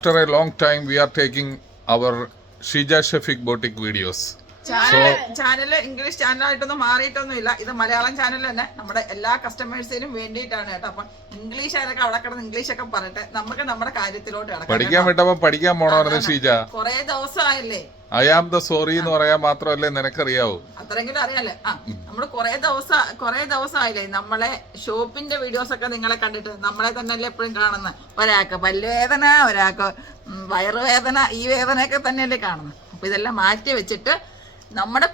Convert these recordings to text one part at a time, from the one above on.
After a long time, we are taking our Shija Shafiq Boutique videos. Channel channel English ചാനലായിട്ടൊന്നും മാറിയിട്ടൊന്നുമില്ല. ഇത് Malayalam channel തന്നെ. നമ്മുടെ എല്ലാ കസ്റ്റമേഴ്സിനും വേണ്ടിയിട്ടാണ് കേട്ടോ. അപ്പൊ ഇംഗ്ലീഷ് ആരൊക്കെ അവിടെ കിടന്ന് ഇംഗ്ലീഷ് ഒക്കെ പറയട്ടെ. നമുക്ക് നമ്മുടെ കാര്യത്തിലോട്ട് കിടക്കാം പഠിക്കാൻ വിട്ടപ്പോ പഠിക്കാൻ പോണോ ഷീജ. കൊറേ ദിവസമായില്ലേ? ഐ ആം ദ സോറി എന്ന് പറയാൻ മാത്രമല്ലേ നിനക്കറിയാവൂ. അത്രയെങ്കിലും അറിയാലേ. ആ നമ്മൾ കൊറേ ദിവസം കൊറേ ദിവസമായില്ലേ നമ്മളെ ഷോപ്പിന്റെ വീഡിയോസ് ഒക്കെ നിങ്ങളെ കണ്ടിട്ട് നമ്മളെ തന്നെ അല്ലേ എപ്പോഴും കാണുന്നത്? ഒരാൾക്ക് പല്ലുവേദന ഒരാൾക്ക് വയറുവേദന ഈ വേദനയൊക്കെ തന്നെയല്ലേ കാണുന്നത്. അപ്പൊ ഇതെല്ലാം മാറ്റി വെച്ചിട്ട് നമ്മുടെ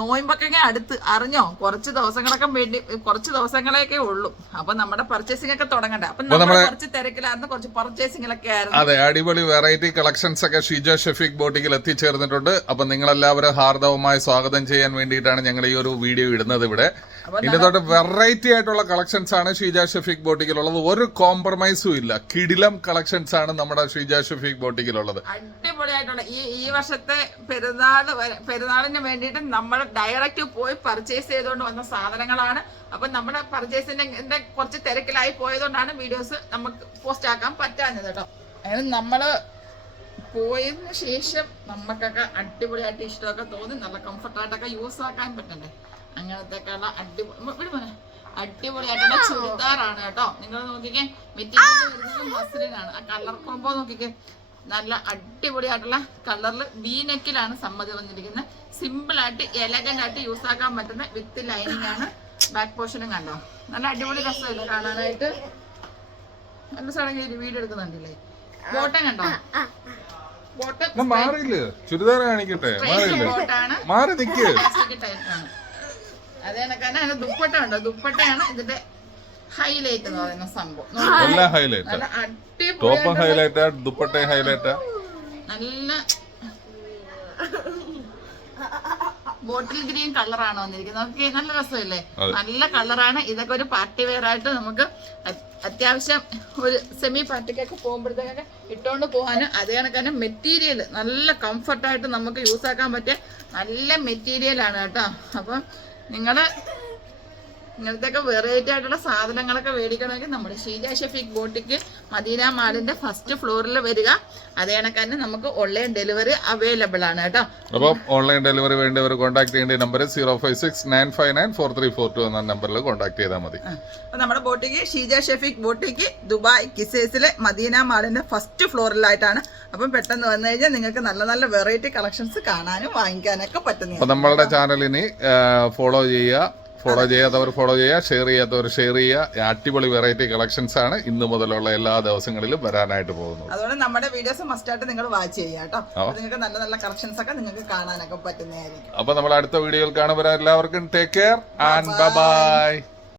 നോയമ്പൊക്കെ അടുത്ത്. അറിഞ്ഞോ? കുറച്ച് ദിവസങ്ങളൊക്കെ വേണ്ടി കുറച്ച് ദിവസങ്ങളെയൊക്കെ ഉള്ളൂ. അപ്പൊ നമ്മുടെ പർച്ചേസിംഗ് ഒക്കെ തുടങ്ങണ്ട? അപ്പൊ നമ്മൾ കുറച്ച് തിരക്കിലായിരുന്നു കുറച്ച് പർച്ചേസിംഗിലൊക്കെ ആയിരുന്നു. അതെ അടിപൊളി വെറൈറ്റി കളക്ഷൻസ് ഒക്കെ ഷിജ ഷഫീഖ് ബോട്ടിക്കിൽ എത്തിച്ചേർന്നിട്ടുണ്ട്. അപ്പൊ നിങ്ങളെല്ലാവരും ഹാർദവമായി സ്വാഗതം ചെയ്യാൻ വേണ്ടിയിട്ടാണ് ഞങ്ങൾ ഈ ഒരു വീഡിയോ ഇടുന്നത് ഇവിടെ. ഇതിന്റെ തൊട്ട് വെറൈറ്റി ആയിട്ടുള്ള കളക്ഷൻസ് ആണ് ഷീജ ഷഫീഖ് ബോട്ടിക്കിലുള്ളത്. ഒരു കോംപ്രമൈസും ഇല്ല. കിടിലം കളക്ഷൻസ് ആണ് നമ്മുടെ ഷീജ ഷഫീഖ് ബോട്ടിക്കിലുള്ളത്. അടിപൊളിയായിട്ടുള്ള ഈ ഈ വർഷത്തെ പെരുന്നാൾ പെരുന്നാളിന് വേണ്ടിയിട്ട് നമ്മൾ ഡയറക്റ്റ് പോയി പർച്ചേസ് ചെയ്തുകൊണ്ട് വന്ന സാധനങ്ങളാണ്. അപ്പൊ നമ്മുടെ പർച്ചേസിന്റെ കുറച്ച് തിരക്കിലായി പോയതുകൊണ്ടാണ് വീഡിയോസ് നമുക്ക് പോസ്റ്റ് ആക്കാൻ പറ്റാഞ്ഞത് കേട്ടോ. അതായത് നമ്മൾ പോയതിന് ശേഷം നമുക്കൊക്കെ അടിപൊളിയായിട്ട് ഇഷ്ടമൊക്കെ തോന്നി നല്ല കംഫർട്ടായിട്ടൊക്കെ യൂസ് ആക്കാൻ പറ്റണ്ടേ? അങ്ങനത്തെയൊക്കെയുള്ള അടിപൊളി ഇവിടെ മോനെ. അടിപൊളിയായിട്ടുള്ള ചുരിദാറാണ് കേട്ടോ. നിങ്ങൾ നോക്കിക്കേ. മെറ്റീരിയൽ വരുന്നത് മസിലിനാണ് ആ കളർ കോമ്പോ നോക്കിക്കേ. നല്ല അടിപൊളിയായിട്ടുള്ള കളറിൽ ബീ നെക്കിലാണ് സമ്മതി വന്നിരിക്കുന്നത് സിമ്പിൾ ആയിട്ട് എലഗന്റ് ആയിട്ട് യൂസ് ആക്കാൻ പറ്റുന്ന വിത്ത് ലൈനിങ് ആണ്. ബാക്ക് പോർഷനും കണ്ടോ? നല്ല അടിപൊളി രസമില്ല കാണാനായിട്ട്. നല്ല സ്ഥലം വീഡിയോ എടുക്കുന്നുണ്ടല്ലേ? ബോട്ടം കണ്ടോ? ബോട്ടം മാറിയില്ലേ? ചുരിദാർ കാണിക്കട്ടെ. മാറി നിക്ക്. ടൈപ്പാണ് അത് കണക്കാണ് അതിന്റെ ദുപ്പട്ട ഉണ്ടോ ദുപ്പട്ടയാണ് ഇതിന്റെ ഹൈലൈറ്റ് എന്ന് പറയുന്ന സംഭവം. എല്ലാം ഹൈലൈറ്റ് നല്ല ടോപ്പ് അടിപൊളി ഹൈലൈറ്റ് ദുപ്പട്ട ഹൈലൈറ്റ് നല്ല ബോട്ടിൽ ഗ്രീൻ കളറാണ് വന്നിരിക്കുന്നത്. ഓക്കെ നല്ല രസമില്ലേ? അതെ. നല്ല കളറാണ് ഇതൊക്കെ ഒരു പാർട്ടി വെയർ ആയിട്ട് നമുക്ക് അത്- അത്യാവശ്യം ഒരു സെമി പാർട്ടിക്കൊക്കെ പോകുമ്പോഴത്തേക്കൊക്കെ ഇട്ടുകൊണ്ട് പോകാനും അതേ കണക്കാനും മെറ്റീരിയൽ നല്ല കംഫർട്ടായിട്ട് നമുക്ക് യൂസ് ആക്കാൻ പറ്റിയ നല്ല മെറ്റീരിയലാണ് കേട്ടോ. അപ്പം നിങ്ങൾ ഇങ്ങനത്തെയൊക്കെ വെറൈറ്റി ആയിട്ടുള്ള സാധനങ്ങളൊക്കെ മേടിക്കണമെങ്കിൽ നമ്മുടെ ഷീജ ഷെഫിക് ബോട്ടിക്ക് മദീന മാളിന്റെ ഫസ്റ്റ് ഫ്ലോറിൽ വരിക. അതേ കണക്കന്നെ നമുക്ക് ഓൺലൈൻ ഡെലിവറി അവൈലബിൾ ആണ് കേട്ടോ. അപ്പോൾ ഓൺലൈൻ ഡെലിവറി വേണ്ടിയവർ കോൺടാക്ട് ചെയ്യേണ്ട number zero five six nine five nine four three four two എന്ന നമ്പറിൽ കോൺടാക്ട് ചെയ്താൽ മതി. അപ്പൊ നമ്മുടെ boutique Shija Shafiq boutique Dubai കിസേസിലെ Madina മാളിന്റെ ഫസ്റ്റ് ഫ്ലോറിലായിട്ടാണ് അപ്പം പെട്ടെന്ന് വന്നു കഴിഞ്ഞാൽ നിങ്ങൾക്ക് നല്ല നല്ല വെറൈറ്റി കളക്ഷൻസ് കാണാനും വാങ്ങിക്കാനൊക്കെ പറ്റുന്നു പറ്റുന്നതാണ് നമ്മളുടെ ചാനലിനി ഫോളോ ചെയ്യുക. ഫോളോ ചെയ്യാത്തവർ ഫോളോ ചെയ്യുക ഷെയർ ചെയ്യാത്തവർ ഷെയർ ചെയ്യുക. അടിപൊളി വെറൈറ്റി കളക്ഷൻസ് ആണ് ഇന്ന് മുതലുള്ള എല്ലാ ദിവസങ്ങളിലും വരാനായിട്ട് പോകുന്നത്. അതുകൊണ്ട് നമ്മുടെ വീഡിയോസ് മസ്റ്റ് ആയിട്ട് നിങ്ങൾ വാച്ച് ചെയ്യുക കേട്ടോ. നിങ്ങൾക്ക് നല്ല നല്ല കളക്ഷൻസ് ഒക്കെ നിങ്ങൾക്ക് കാണാനൊക്കെ പറ്റുന്നതായിരിക്കും. അപ്പൊ നമ്മൾ അടുത്ത വീഡിയോയിൽ കാണുമ്പോൾ എല്ലാവർക്കും ടേക്ക് കെയർ ആൻഡ് ബൈ